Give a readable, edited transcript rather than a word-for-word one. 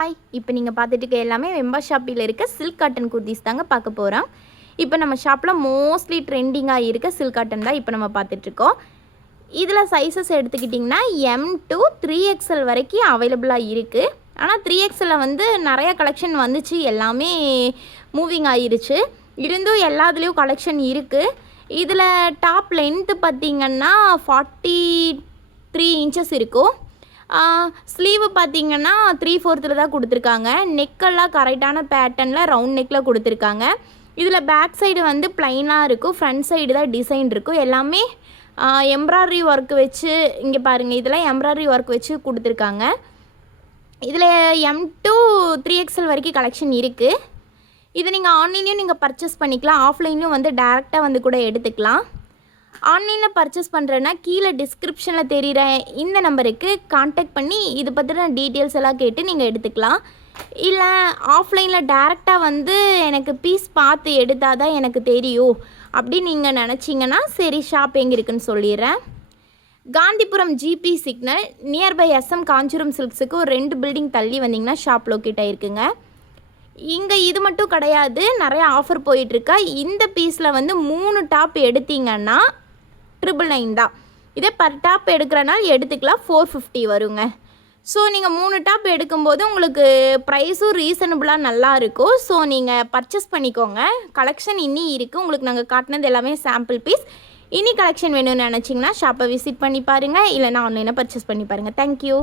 Hi, இப்போ நீங்கள் பார்த்துட்டு இருக்க எல்லாமே வெம்பா ஷாப்பில் இருக்க சில்க் காட்டன் குர்தீஸ் தாங்க பார்க்க போகிறோம். இப்போ நம்ம ஷாப்பில் மோஸ்ட்லி ட்ரெண்டிங்காக இருக்க சில்க் காட்டன் தான் இப்போ நம்ம பார்த்துட்ருக்கோம். இதில் சைஸஸ் எடுத்துக்கிட்டிங்கன்னா M to 3XL வரைக்கும் அவைலபிளாக இருக்குது. ஆனால் 3XL வந்து நிறைய கலெக்ஷன் வந்துச்சு, எல்லாமே மூவிங் ஆகிருச்சு. இருந்தும் எல்லாத்துலேயும் கலெக்ஷன் இருக்குது. இதில் டாப் லென்த்து பார்த்திங்கன்னா 43 இன்ச்சஸ் இருக்கும். ஸ்லீவு பார்த்திங்கன்னா 3/4 தான் கொடுத்துருக்காங்க. நெக்கெல்லாம் கரெக்டான பேட்டர்னில் ரவுண்ட் நெக்கில் கொடுத்துருக்காங்க. இதில் பேக் சைடு வந்து ப்ளைனாக இருக்கும், ஃப்ரண்ட் சைடு தான் டிசைன் இருக்கும். எல்லாமே எம்ப்ராய்டரி ஒர்க் வச்சு, இங்கே பாருங்கள், இதெல்லாம் எம்ப்ராய்டரி ஒர்க் வச்சு கொடுத்துருக்காங்க. இதில் M to 3XL வரைக்கும் கலெக்ஷன் இருக்குது. இது நீங்கள் ஆன்லைன்லேயும் நீங்கள் பர்ச்சேஸ் பண்ணிக்கலாம், ஆஃப்லைன்லேயும் வந்து டேரெக்டாக வந்து கூட எடுத்துக்கலாம். ஆன்லைனில் பர்ச்சேஸ் பண்ணுறேன்னா கீழே டிஸ்கிரிப்ஷனில் தெரிகிற இந்த நம்பருக்கு கான்டாக்ட் பண்ணி இது பற்றின டீட்டெயில்ஸ் எல்லாம் கேட்டு நீங்கள் எடுத்துக்கலாம். இல்லை ஆஃப்லைனில் டேரெக்டாக வந்து எனக்கு பீஸ் பார்த்து எடுத்தால் தான் எனக்கு தெரியும் அப்படின்னு நீங்கள் நினச்சிங்கன்னா சரி, ஷாப் எங்கே இருக்குன்னு சொல்லிடுறேன். Gandhipuram GP signal nearby SM Kanchipuram சில்க்ஸுக்கு ஒரு 2 பில்டிங் தள்ளி வந்தீங்கன்னா ஷாப் லொக்கேட் ஆகிருக்குங்க. இங்கே இது மட்டும் கிடையாது, நிறைய ஆஃபர் போயிட்டுருக்கா. இந்த பீஸில் வந்து 3 டாப் எடுத்தீங்கன்னா 999 தான். இதே பர் டாப் எடுக்கிறனால எடுத்துக்கலாம், 450 வருங்க. ஸோ நீங்கள் 3 டாப் எடுக்கும்போது உங்களுக்கு ப்ரைஸும் ரீசனபுளாக நல்லா இருக்கும். ஸோ நீங்கள் பர்ச்சேஸ் பண்ணிக்கோங்க. கலெக்ஷன் இன்னி இருக்குது. உங்களுக்கு நாங்கள் காட்டினது எல்லாமே சாம்பிள் பீஸ். இனி கலெக்ஷன் வேணும்னு நினச்சிங்கன்னா ஷாப்பை விசிட் பண்ணி பாருங்கள், இல்லைனா ஆன்லைனில் பர்ச்சேஸ் பண்ணி பாருங்கள். தேங்க்யூ.